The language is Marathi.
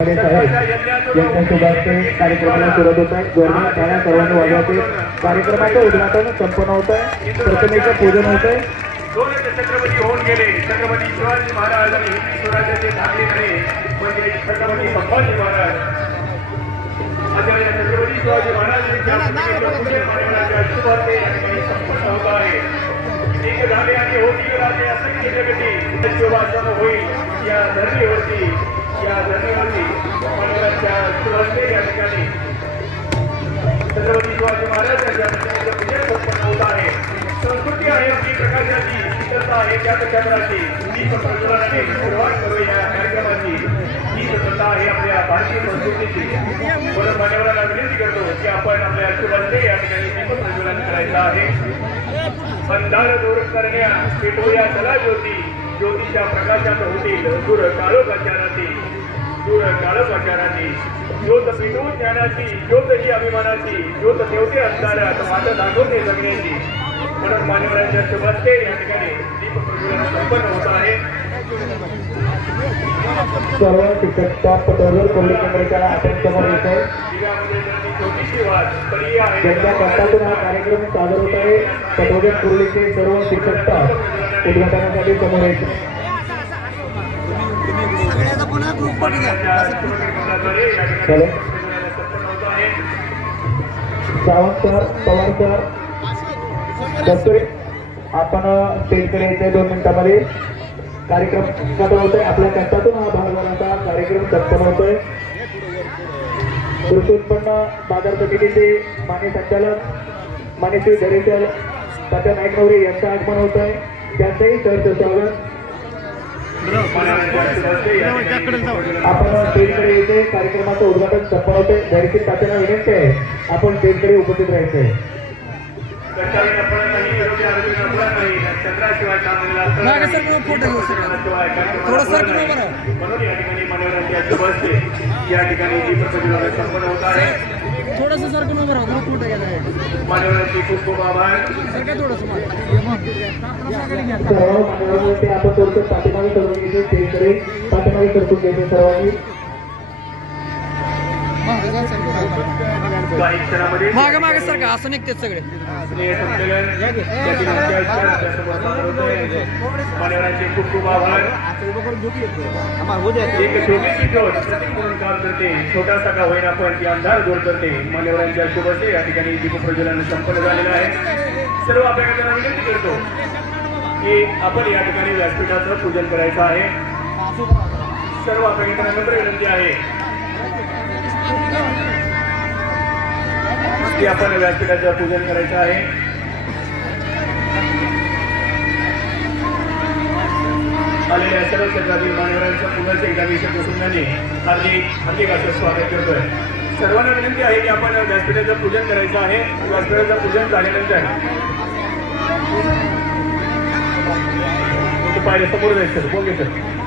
यांच्या शुभार्थे कार्यक्रमाला सुरुवात होत आहे. जोरदार टाळ्या सर्वांनी वाजवते. कार्यक्रमाचं उद्घाटन संपन्न होत आहे. प्रथमेचं पूजन होत आहे. दोन छत्रपती होऊन गेले. छत्रपती शिवाजी महाराज आणि हिंदवी स्वराज्याचे धाकले खरे म्हणजे छत्रपती संभाजी महाराज. आता या छत्रपती शिवाजी महाराज यांच्या प्रतिमेचं पूजन मानवण्याच्या शुभार्थे या ठिकाणी संपन्न होत आहे एक झाले आणि होती राजे असंख्य जगती. शिवभाषण होईल. या धरणीवरती या धरणीवरती या ठिकाणी छत्रपती शिवाजी महाराज यांच्या प्रतिमेचं पूजन संपन्न होत आहे. संस्कृती आहे आपली प्रकाशाची शीतलता आहे त्या ही सुरुवात करू या कार्यक्रमाची. ही शीतलता आहे आपल्या भारतीय संस्कृतीची. म्हणून मान्यवरांना विनंती करतो की आपण आपल्या शुभांते या ठिकाणी दीप करायचं आहे. अंधार दूर करण्या पेटवूया चला ज्योती ज्योतीच्या प्रकाशात होतील दूर काळोखाच्या राती दूर काळोखाच्या ज्योत पेटवून ज्ञानाची ज्योत ही अभिमानाची ज्योत देवते अंधारात माझं दाखवते जगण्याची म्हणून मान्यवरांच्या शुभास्ते या ठिकाणी दीप प्रज्वलन संपन्न होत आहे. सर्व शिक्षकच्या पटोवर कोल्हे केंद्राच्या आपण समोर येत आहे. दिव्यामध्ये त्यांची छोटीशी वाट तरी आहे ज्यांच्या कष्टातून हा कार्यक्रम सादर होत आहे पटोगर कुर्लीचे सर्व शिक्षक स्टाफ उद्घाटनासाठी समोर येत सावंत सर पवार सर दस्तुरे आपण स्टेजकडे यायचे दोन मिनिटांमध्ये. कार्यक्रम संपन्न होतोय. आपल्या कष्टातून हा भागवण्याचा कार्यक्रम संपन्न होतोय. कृषी उत्पन्न बाजार समितीचे मान्य संचालक मान्य श्री धरेश्वर तात्या नाईकनवरे यांचं आगमन होत आहे त्यांचंही सहज स्वागत. आपण स्टेजकडे येते कार्यक्रमाचं उद्घाटन संपन्न होते धैर्यशील तात्यांना विनंती आहे. आपण स्टेजकडे उपस्थित राहायचं आहे मागे नाही. सर, मग फोटो घेऊ थोडं सर, नाही. बरं. म्हणून या ठिकाणी शुभ असते या ठिकाणी संपन्न होत आहे. थोडस सारखं उभं राहा फोटो घ्यायला मान्यवरांचे खूप खूप आभार. सर काय थोडस आपण थोडंसं पाठीमागे करून सरकून घ्यायचे सर्वांनी काही क्षणामध्ये मागे मागे सारखं असं निघते सगळे स्नेह संमेलन या ठिकाणी माग माग आपल्यासमोर सादर होत आहे. खूप खूप आभार एक छोटीशी ज्योत म्हणून काम करते छोटासा का होईना पण ती अंधार दूर करते मान्यवरांच्या शुभसे या ठिकाणी दीप संपन्न झालेलं आहे सर्व आपल्याकडे विनंती करतो की आपण या ठिकाणी व्यासपीठाचं पूजन करायचं आहे सर्व आपल्याकडे नम्र विनंती आहे की आपण व्यासपीठाचं पूजन करायचं आहे. आलेल्या सर्व क्षेत्रातील मान्यवरांच्या पुनर्च एकदा विषय प्रसंगाने हार्दिक हार्दिक असं स्वागत करतोय. सर्वांना विनंती आहे की आपण व्यासपीठाचं पूजन करायचं आहे. व्यासपीठाचं पूजन झाल्यानंतर पाहिजे समोर जायचं सर बोल सर.